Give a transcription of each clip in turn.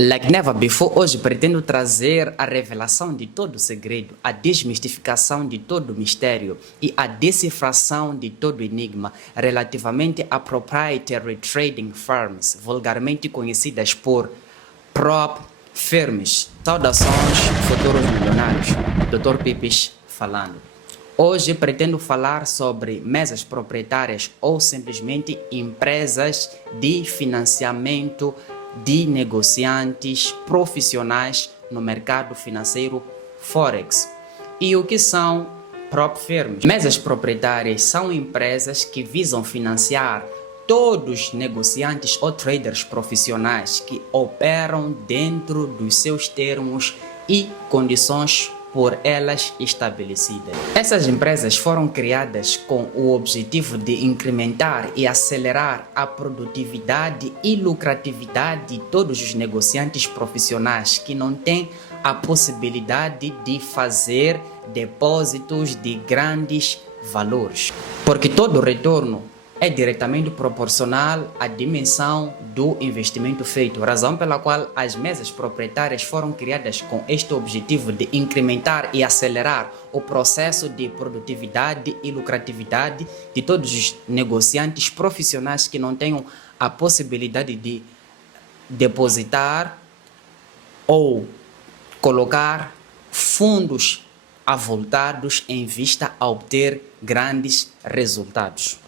Like never before, hoje pretendo trazer a revelação de todo o segredo, a desmistificação de todo o mistério e a decifração de todo o enigma relativamente a proprietary trading firms, vulgarmente conhecidas por prop firms. Saudações, futuros milionários. Dr. Pipis falando. Hoje pretendo falar sobre mesas proprietárias ou simplesmente empresas de financiamento de negociantes profissionais no mercado financeiro Forex. E o que são prop firms? Mesas proprietárias são empresas que visam financiar todos os negociantes ou traders profissionais que operam dentro dos seus termos e condições por elas estabelecidas. Essas empresas foram criadas com o objetivo de incrementar e acelerar a produtividade e lucratividade de todos os negociantes profissionais que não têm a possibilidade de fazer depósitos de grandes valores, porque todo o retorno é diretamente proporcional à dimensão do investimento feito, razão pela qual as mesas proprietárias foram criadas com este objetivo de incrementar e acelerar o processo de produtividade e lucratividade de todos os negociantes profissionais que não tenham a possibilidade de depositar ou colocar fundos avultados em vista a obter grandes resultados.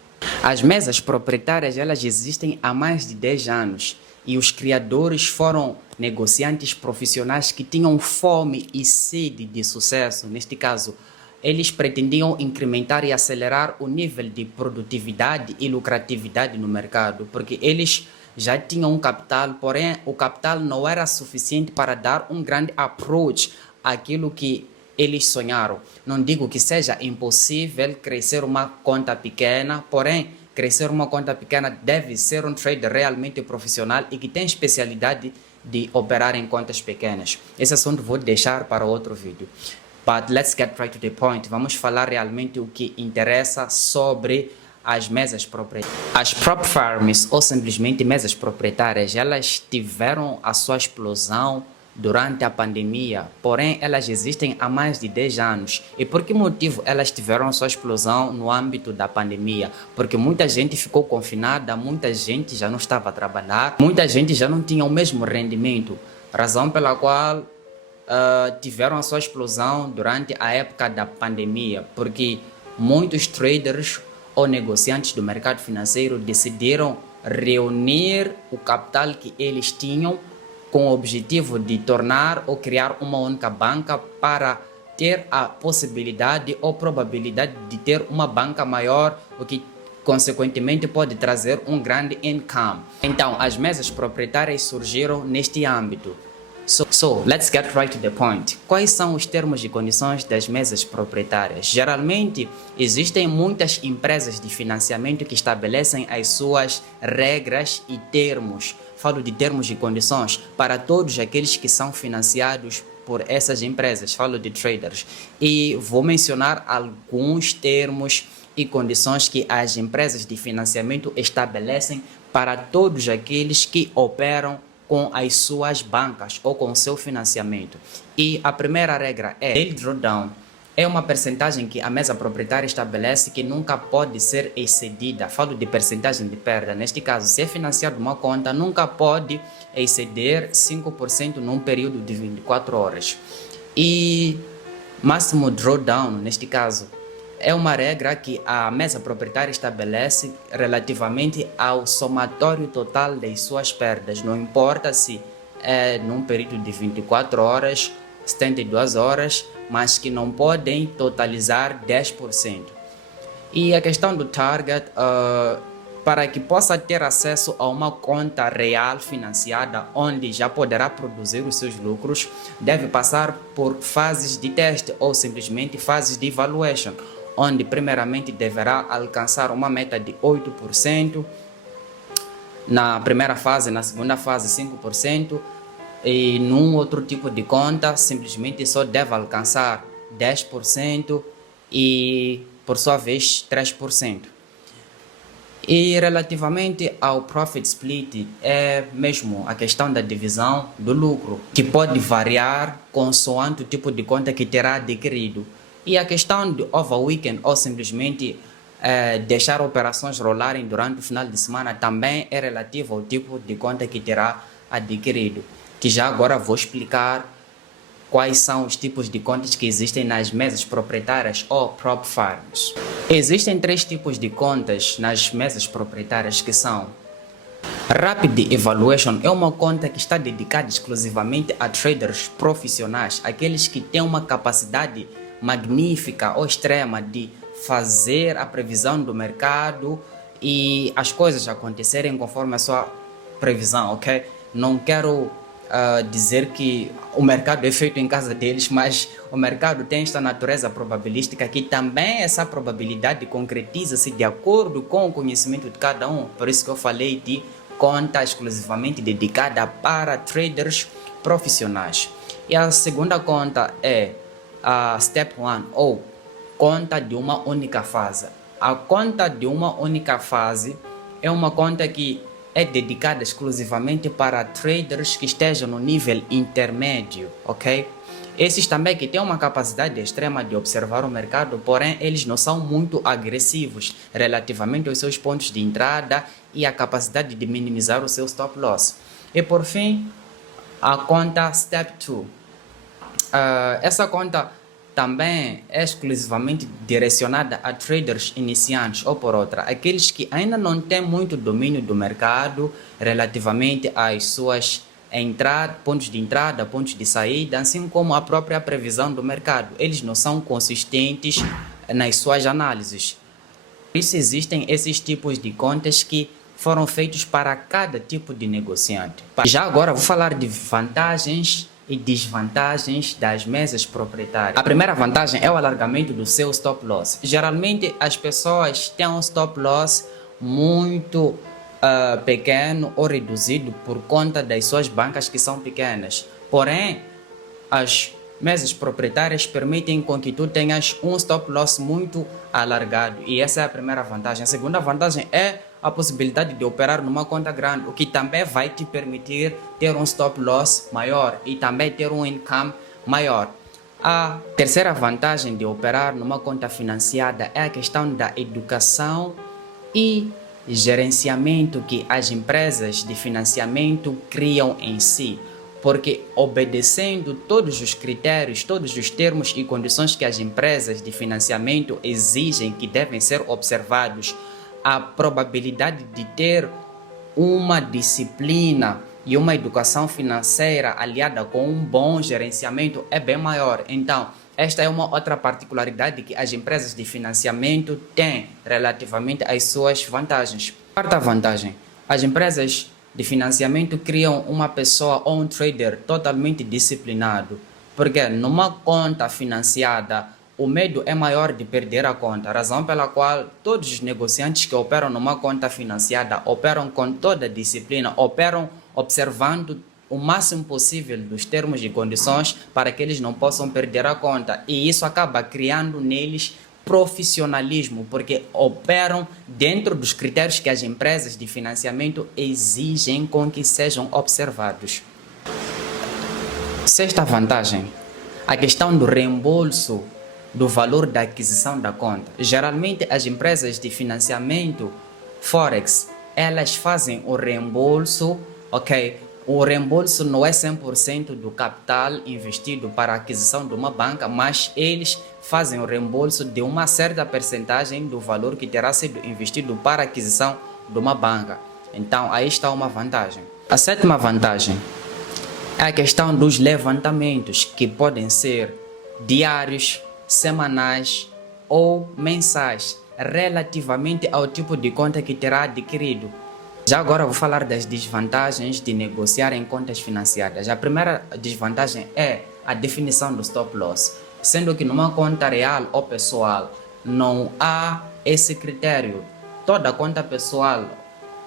As mesas proprietárias elas existem há mais de 10 anos e os criadores foram negociantes profissionais que tinham fome e sede de sucesso. Neste caso, eles pretendiam incrementar e acelerar o nível de produtividade e lucratividade no mercado, porque eles já tinham um capital, porém o capital não era suficiente para dar um grande approach àquilo que eles sonharam. Não digo que seja impossível crescer uma conta pequena, porém, crescer uma conta pequena deve ser um trader realmente profissional e que tem especialidade de operar em contas pequenas. Esse assunto vou deixar para outro vídeo. But let's get right to the point. Vamos falar realmente o que interessa sobre as mesas proprietárias. As prop firms, ou simplesmente mesas proprietárias, elas tiveram a sua explosão durante a pandemia, porém elas existem há mais de 10 anos. E por que motivo elas tiveram sua explosão no âmbito da pandemia? Porque muita gente ficou confinada, muita gente já não estava a trabalhar, muita gente já não tinha o mesmo rendimento, razão pela qual tiveram a sua explosão durante a época da pandemia, porque muitos traders ou negociantes do mercado financeiro decidiram reunir o capital que eles tinham com o objetivo de tornar ou criar uma única banca para ter a possibilidade ou probabilidade de ter uma banca maior, o que consequentemente pode trazer um grande income. Então, as mesas proprietárias surgiram neste âmbito. So, let's get right to the point. Quais são os termos e condições das mesas proprietárias? Geralmente, existem muitas empresas de financiamento que estabelecem as suas regras e termos. Falo de termos e condições para todos aqueles que são financiados por essas empresas. Falo de traders. E vou mencionar alguns termos e condições que as empresas de financiamento estabelecem para todos aqueles que operam com as suas bancas ou com seu financiamento. E a primeira regra é daily drawdown. É uma percentagem que a mesa proprietária estabelece que nunca pode ser excedida. Falo de percentagem de perda. Neste caso, se é financiado uma conta, nunca pode exceder 5% num período de 24 horas. E máximo drawdown, neste caso, é uma regra que a mesa proprietária estabelece relativamente ao somatório total das suas perdas. Não importa se é num período de 24 horas, 72 horas, mas que não podem totalizar 10%. E a questão do target, para que possa ter acesso a uma conta real financiada, onde já poderá produzir os seus lucros, deve passar por fases de teste ou simplesmente fases de evaluation, onde primeiramente deverá alcançar uma meta de 8%, na primeira fase, na segunda fase 5%, e num outro tipo de conta simplesmente só deve alcançar 10% e por sua vez 3%. E relativamente ao profit split, é mesmo a questão da divisão do lucro, que pode variar consoante o tipo de conta que terá adquirido. E a questão de over-weekend ou simplesmente deixar operações rolarem durante o final de semana também é relativo ao tipo de conta que terá adquirido, que já agora vou explicar quais são os tipos de contas que existem nas mesas proprietárias ou prop farms. Existem três tipos de contas nas mesas proprietárias que são: Rapid Evaluation é uma conta que está dedicada exclusivamente a traders profissionais, aqueles que têm uma capacidade magnífica ou extrema de fazer a previsão do mercado e as coisas acontecerem conforme a sua previsão, ok? Não quero dizer que o mercado é feito em casa deles, mas o mercado tem esta natureza probabilística que também essa probabilidade concretiza-se de acordo com o conhecimento de cada um. Por isso que eu falei de conta exclusivamente dedicada para traders profissionais. E a segunda conta é a Step 1 ou conta de uma única fase. A conta de uma única fase é uma conta que é dedicada exclusivamente para traders que estejam no nível intermédio, ok? Esses também que têm uma capacidade extrema de observar o mercado, porém eles não são muito agressivos relativamente aos seus pontos de entrada e a capacidade de minimizar o seu stop loss. E por fim, a conta Step 2. Essa conta também é exclusivamente direcionada a traders iniciantes ou por outra, aqueles que ainda não têm muito domínio do mercado relativamente às suas pontos de entrada, pontos de saída, assim como a própria previsão do mercado. Eles não são consistentes nas suas análises. Por isso existem esses tipos de contas que foram feitos para cada tipo de negociante. Já agora vou falar de vantagens e desvantagens das mesas proprietárias. A primeira vantagem é o alargamento do seu stop loss. Geralmente as pessoas têm um stop loss muito pequeno ou reduzido por conta das suas bancas que são pequenas. Porém, as mesas proprietárias permitem com que tu tenhas um stop loss muito alargado, e essa é a primeira vantagem. A segunda vantagem é a possibilidade de operar numa conta grande, o que também vai te permitir ter um stop loss maior e também ter um income maior. A terceira vantagem de operar numa conta financiada é a questão da educação e gerenciamento que as empresas de financiamento criam em si, porque obedecendo todos os critérios, todos os termos e condições que as empresas de financiamento exigem que devem ser observados, a probabilidade de ter uma disciplina e uma educação financeira aliada com um bom gerenciamento é bem maior. Então, esta é uma outra particularidade que as empresas de financiamento têm relativamente às suas vantagens. Quarta vantagem: as empresas de financiamento criam uma pessoa ou um trader totalmente disciplinado, porque numa conta financiada o medo é maior de perder a conta, razão pela qual todos os negociantes que operam numa conta financiada operam com toda a disciplina, operam observando o máximo possível dos termos e condições para que eles não possam perder a conta, e isso acaba criando neles profissionalismo, porque operam dentro dos critérios que as empresas de financiamento exigem com que sejam observados. Sexta vantagem: a questão do reembolso do valor da aquisição da conta. Geralmente as empresas de financiamento Forex, elas fazem o reembolso, ok? O reembolso não é 100% do capital investido para a aquisição de uma banca, mas eles fazem o reembolso de uma certa percentagem do valor que terá sido investido para a aquisição de uma banca. Então, aí está uma vantagem. A sétima vantagem é a questão dos levantamentos, que podem ser diários, semanais ou mensais, relativamente ao tipo de conta que terá adquirido. Já agora vou falar das desvantagens de negociar em contas financiadas. A primeira desvantagem é a definição do stop loss, sendo que numa conta real ou pessoal não há esse critério. Toda conta pessoal,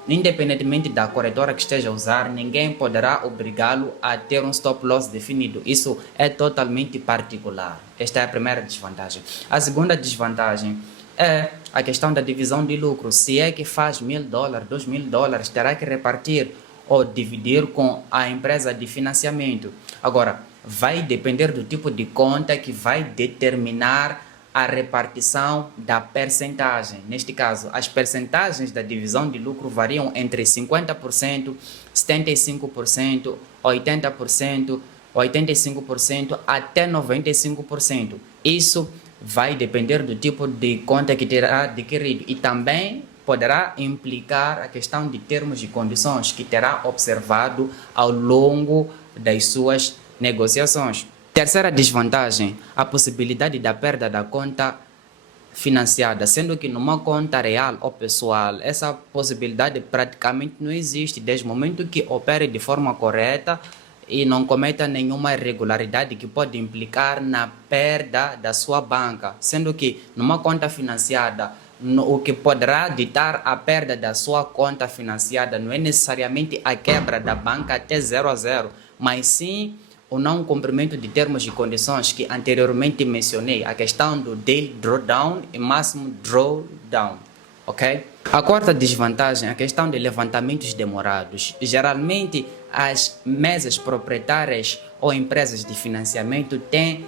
independentemente da corretora que esteja a usar, ninguém poderá obrigá-lo a ter um stop loss definido. Isso é totalmente particular. Esta é a primeira desvantagem. A segunda desvantagem É a questão da divisão de lucro. Se é que faz $1.000, $2.000, terá que repartir ou dividir com a empresa de financiamento. Agora, vai depender do tipo de conta que vai determinar a repartição da percentagem. Neste caso, as percentagens da divisão de lucro variam entre 50%, 75%, 80%, 85% até 95%. Isso vai depender do tipo de conta que terá adquirido e também poderá implicar a questão de termos e condições que terá observado ao longo das suas negociações. Terceira desvantagem, a possibilidade da perda da conta financiada, sendo que numa conta real ou pessoal, essa possibilidade praticamente não existe, desde o momento que opere de forma correta e não cometa nenhuma irregularidade que pode implicar na perda da sua banca, sendo que numa conta financiada, o que poderá ditar a perda da sua conta financiada não é necessariamente a quebra da banca até 0 a 0, mas sim o não cumprimento de termos e condições que anteriormente mencionei, a questão do daily drawdown e máximo drawdown, ok? A quarta desvantagem é a questão de levantamentos demorados. Geralmente, as mesas proprietárias ou empresas de financiamento têm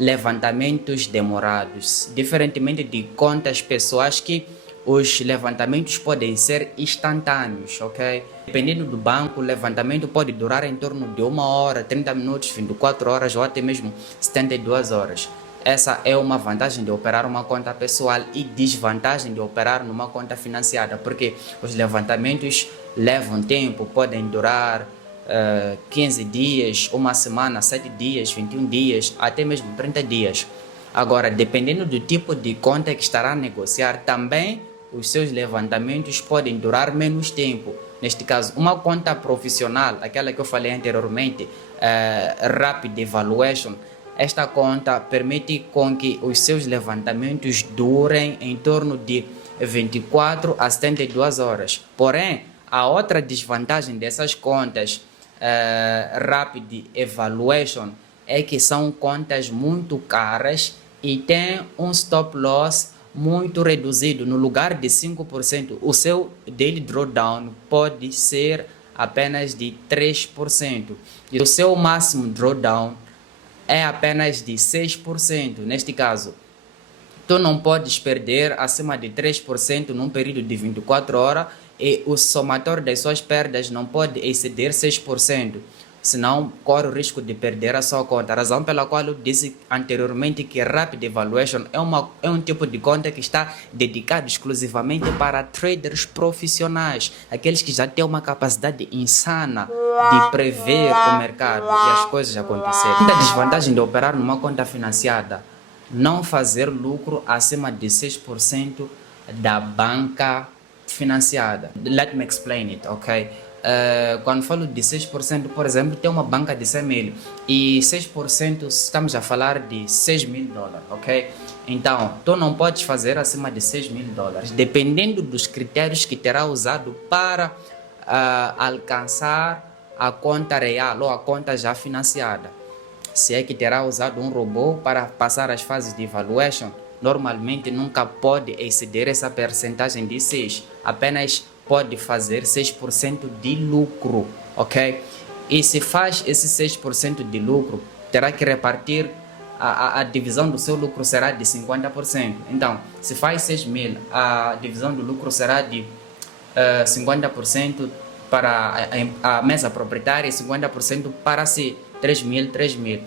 levantamentos demorados, diferentemente de contas pessoais que os levantamentos podem ser instantâneos, ok? Dependendo do banco, o levantamento pode durar em torno de 1 hora, 30 minutos, 24 horas ou até mesmo 72 horas. Essa é uma vantagem de operar uma conta pessoal e desvantagem de operar numa conta financiada, porque os levantamentos levam tempo, podem durar 15 dias, uma semana, 7 dias, 21 dias, até mesmo 30 dias. Agora, dependendo do tipo de conta que estará a negociar, também os seus levantamentos podem durar menos tempo. Neste caso, uma conta profissional, aquela que eu falei anteriormente, Rapid Evaluation, esta conta permite com que os seus levantamentos durem em torno de 24 a 72 horas. Porém, a outra desvantagem dessas contas Rapid Evaluation é que são contas muito caras e tem um stop loss muito reduzido. No lugar de 5%, o seu daily drawdown pode ser apenas de 3%. E o seu máximo drawdown é apenas de 6%. Neste caso, tu não podes perder acima de 3% num período de 24 horas e o somatório das suas perdas não pode exceder 6%. Senão corre o risco de perder a sua conta. A razão pela qual eu disse anteriormente que Rapid Evaluation é um tipo de conta que está dedicado exclusivamente para traders profissionais, aqueles que já têm uma capacidade insana de prever o mercado e as coisas acontecerem. A desvantagem de operar numa conta financiada, não fazer lucro acima de 6% da banca financiada. Let me explain it, ok? Quando falo de 6%, por exemplo, tem uma banca de 100 mil e 6% estamos a falar de $6.000, ok? Então, tu não podes fazer acima de $6.000, dependendo dos critérios que terá usado para alcançar a conta real ou a conta já financiada. Se é que terá usado um robô para passar as fases de evaluation, normalmente nunca pode exceder essa percentagem de 6%, apenas pode fazer 6% de lucro, ok? E se faz esse 6% de lucro, terá que repartir, a divisão do seu lucro será de 50%. Então, se faz 6 mil, a divisão do lucro será de 50% para a mesa proprietária e 50% para si, 3 mil, 3 mil.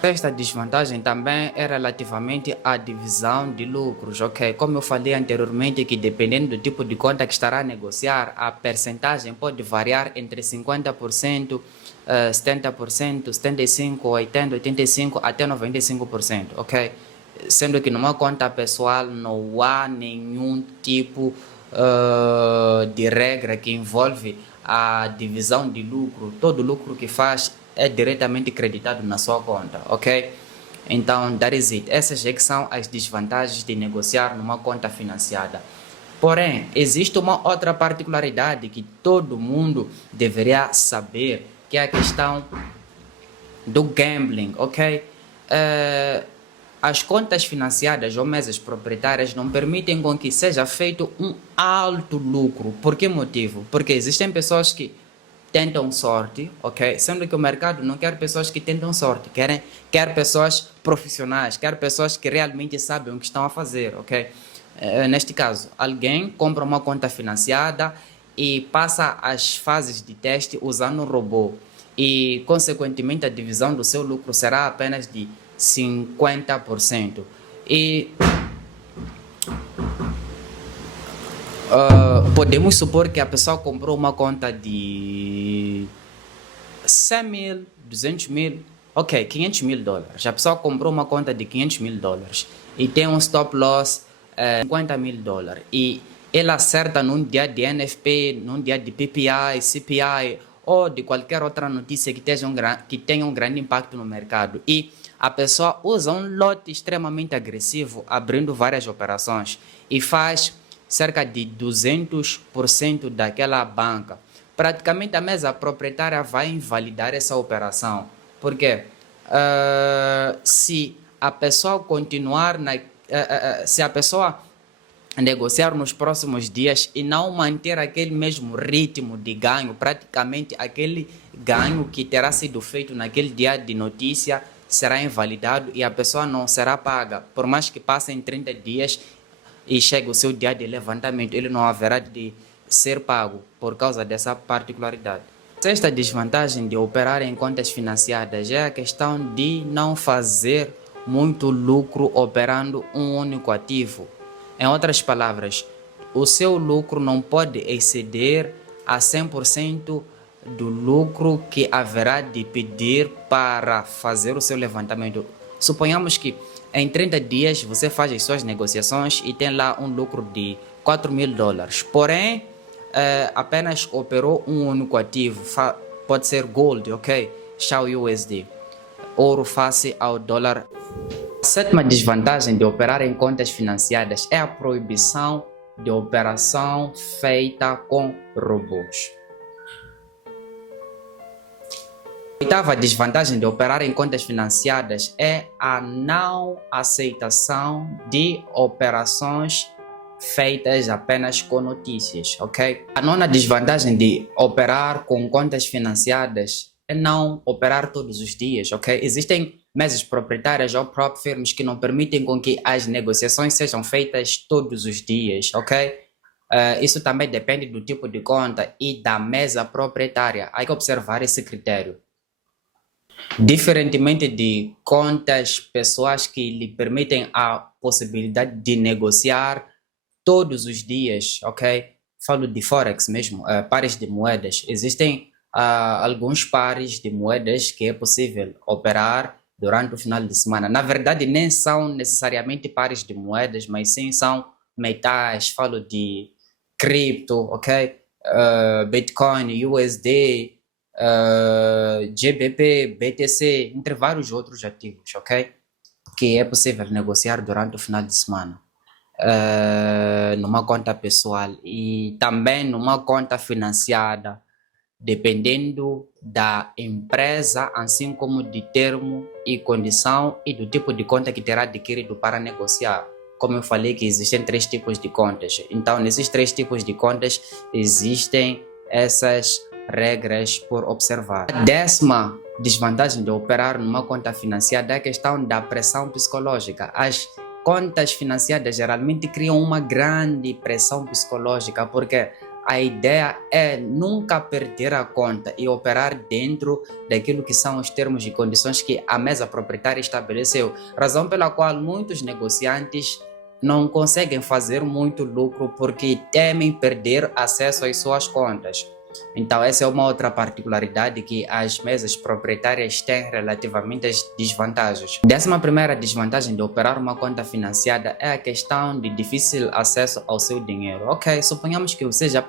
Esta desvantagem também é relativamente à divisão de lucros, ok? Como eu falei anteriormente, que dependendo do tipo de conta que estará a negociar, a percentagem pode variar entre 50%, 70%, 75%, 80%, 85% até 95%, ok? Sendo que numa conta pessoal não há nenhum tipo de regra que envolve a divisão de lucro. Todo lucro que faz é diretamente creditado na sua conta, ok? Então, that is it. Essas é que são as desvantagens de negociar numa conta financiada. Porém, existe uma outra particularidade que todo mundo deveria saber, que é a questão do gambling, ok? As contas financiadas ou mesas proprietárias não permitem com que seja feito um alto lucro. Por que motivo? Porque existem pessoas que tentam sorte, ok? Sendo que o mercado não quer pessoas que tentam sorte, quer pessoas profissionais, quer pessoas que realmente sabem o que estão a fazer, ok? Neste caso, alguém compra uma conta financiada e passa as fases de teste usando um robô e, consequentemente, a divisão do seu lucro será apenas de 50%. E podemos supor que a pessoa comprou uma conta de 100 mil, 200 mil, ok, 500 mil dólares. A pessoa comprou uma conta de 500 mil dólares e tem um stop loss 50 mil dólares. E ela acerta num dia de NFP, num dia de PPI, CPI ou de qualquer outra notícia que tenha um grande impacto no mercado. E a pessoa usa um lote extremamente agressivo, abrindo várias operações e faz cerca de 200% daquela banca. Praticamente a mesa proprietária vai invalidar essa operação. Porque se a pessoa continuar se a pessoa negociar nos próximos dias e não manter aquele mesmo ritmo de ganho, praticamente aquele ganho que terá sido feito naquele dia de notícia será invalidado e a pessoa não será paga. Por mais que passem 30 dias e chegue o seu dia de levantamento, ele não haverá de ser pago por causa dessa particularidade. Sexta desvantagem de operar em contas financiadas é a questão de não fazer muito lucro operando um único ativo. Em outras palavras, o seu lucro não pode exceder a 100% do lucro que haverá de pedir para fazer o seu levantamento. Suponhamos que em 30 dias você faz as suas negociações e tem lá um lucro de 4 mil dólares. Porém, apenas operou um único ativo, pode ser gold, ok? Shao USD, ouro face ao dólar. A sétima desvantagem de operar em contas financiadas é a proibição de operação feita com robôs. A oitava desvantagem de operar em contas financiadas é a não aceitação de operações feitas apenas com notícias, ok? A nona desvantagem de operar com contas financiadas é não operar todos os dias, ok? Existem mesas proprietárias ou prop firms que não permitem com que as negociações sejam feitas todos os dias, ok? Isso também depende do tipo de conta e da mesa proprietária. Há que observar esse critério. Diferentemente de contas pessoais que lhe permitem a possibilidade de negociar todos os dias, ok? Falo de Forex mesmo, pares de moedas. Existem alguns pares de moedas que é possível operar durante o final de semana. Na verdade, nem são necessariamente pares de moedas, mas sim são metais. Falo de cripto, ok? Bitcoin, USD, GBP, BTC, entre vários outros ativos, ok? Que é possível negociar durante o final de semana. Numa conta pessoal e também numa conta financiada, dependendo da empresa, assim como de termo e condição e do tipo de conta que terá adquirido para negociar. Como eu falei que existem 3 tipos de contas, então nesses 3 tipos de contas existem essas regras por observar. A 10ª desvantagem de operar numa conta financiada é a questão da pressão psicológica. As contas financiadas geralmente criam uma grande pressão psicológica porque a ideia é nunca perder a conta e operar dentro daquilo que são os termos e condições que a mesa proprietária estabeleceu, razão pela qual muitos negociantes não conseguem fazer muito lucro porque temem perder acesso às suas contas. Então essa é uma outra particularidade que as mesas proprietárias têm relativamente às desvantagens. 11ª desvantagem de operar uma conta financiada é a questão de difícil acesso ao seu dinheiro. Ok, suponhamos que você já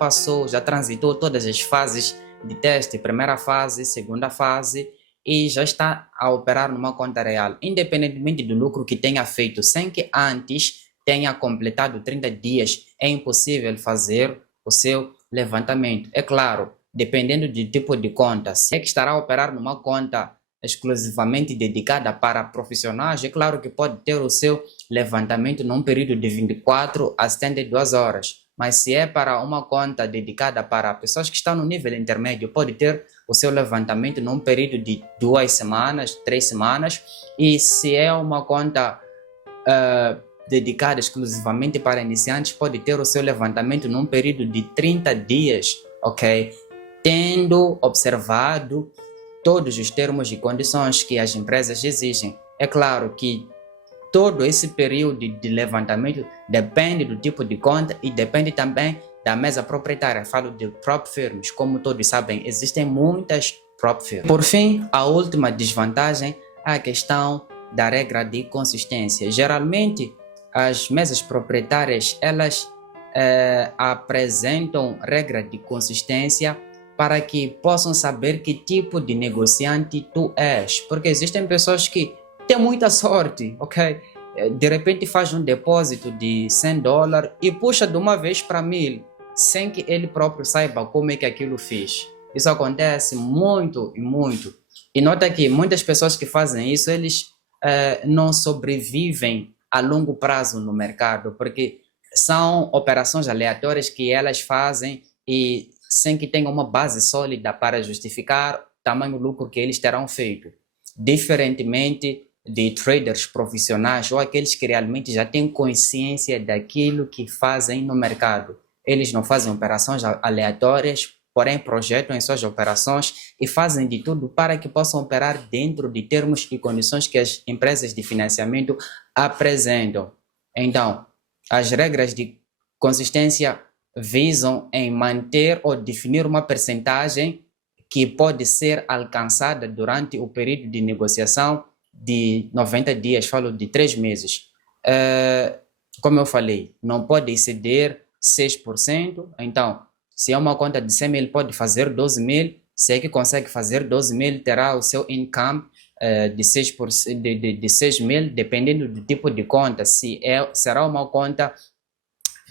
transitou todas as fases de teste, primeira fase, segunda fase, e já está a operar numa conta real, independentemente do lucro que tenha feito, sem que antes tenha completado 30 dias, é impossível fazer o seu levantamento. É claro, dependendo do tipo de conta, se é que estará a operar numa conta exclusivamente dedicada para profissionais, é claro que pode ter o seu levantamento num período de 24 a 72 horas. Mas se é para uma conta dedicada para pessoas que estão no nível intermédio, pode ter o seu levantamento num período de 2 semanas, 3 semanas. E se é uma conta dedicada exclusivamente para iniciantes, pode ter o seu levantamento num período de 30 dias, ok? Tendo observado todos os termos e condições que as empresas exigem. É claro que todo esse período de levantamento depende do tipo de conta e depende também da mesa proprietária. Falo de prop firms. Como todos sabem, existem muitas prop firms. Por fim, a última desvantagem é a questão da regra de consistência. Geralmente, as mesas proprietárias, elas apresentam regra de consistência para que possam saber que tipo de negociante tu és. Porque existem pessoas que têm muita sorte, ok? De repente faz um depósito de $100 e puxa de uma vez para 1.000, sem que ele próprio saiba como é que aquilo fez. Isso acontece muito e muito. E nota que muitas pessoas que fazem isso, eles não sobrevivem a longo prazo no mercado, porque são operações aleatórias que elas fazem e sem que tenham uma base sólida para justificar o tamanho do lucro que eles terão feito. Diferentemente de traders profissionais ou aqueles que realmente já têm consciência daquilo que fazem no mercado. Eles não fazem operações aleatórias, porém projetam em suas operações e fazem de tudo para que possam operar dentro de termos e condições que as empresas de financiamento apresentam. Então, as regras de consistência visam em manter ou definir uma percentagem que pode ser alcançada durante o período de negociação de 90 dias, falo de 3 meses. Como eu falei, não pode exceder 6%. Então, se é uma conta de 100 mil, pode fazer 12 mil. Se é que consegue fazer 12 mil, terá o seu income de 6%, de 6 mil, dependendo do tipo de conta. Será uma conta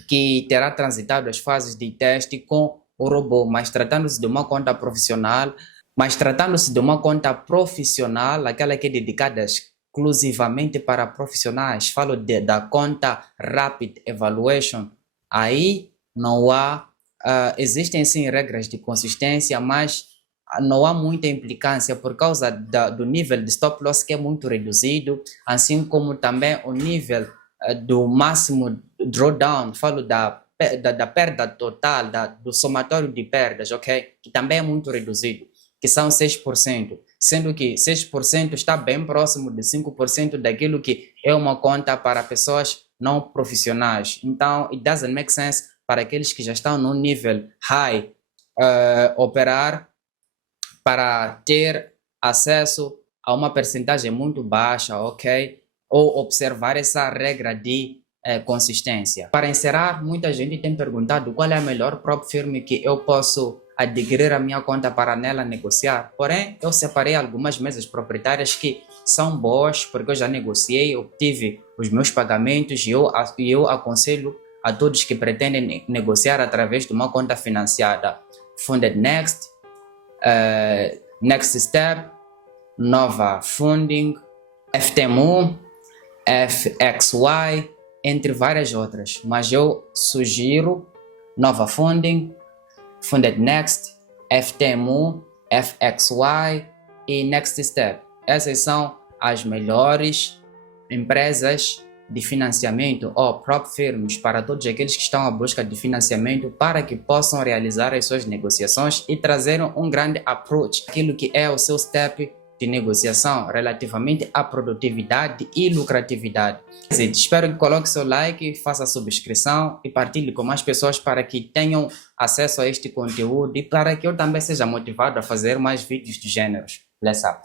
que terá transitado as fases de teste com o robô, mas tratando-se de uma conta profissional, aquela que é dedicada exclusivamente para profissionais, falo da conta Rapid Evaluation, aí não há, existem sim regras de consistência, mas não há muita implicância por causa do nível de stop loss que é muito reduzido, assim como também o nível do máximo drawdown, falo da perda total, do somatório de perdas, ok? Que também é muito reduzido, que são 6%, sendo que 6% está bem próximo de 5% daquilo que é uma conta para pessoas não profissionais. Então, it doesn't make sense para aqueles que já estão no nível high operar para ter acesso a uma percentagem muito baixa, ok? Ou observar essa regra de consistência. Para encerrar, muita gente tem perguntado qual é a melhor prop firm que eu posso adquirir a minha conta para nela negociar. Porém, eu separei algumas mesas proprietárias que são boas, porque eu já negociei, obtive os meus pagamentos e eu aconselho a todos que pretendem negociar através de uma conta financiada. Funded Next, Next Step, Nova Funding, FTMU, FXY, entre várias outras, mas eu sugiro Nova Funding, Funded Next, FTMU, FXY e Next Step. Essas são as melhores empresas de financiamento ou prop firms para todos aqueles que estão à busca de financiamento para que possam realizar as suas negociações e trazer um grande approach, aquilo que é o seu step de negociação relativamente à produtividade e lucratividade. Espero que coloque seu like, faça a subscrição e partilhe com mais pessoas para que tenham acesso a este conteúdo e para que eu também seja motivado a fazer mais vídeos de gêneros. Bless up!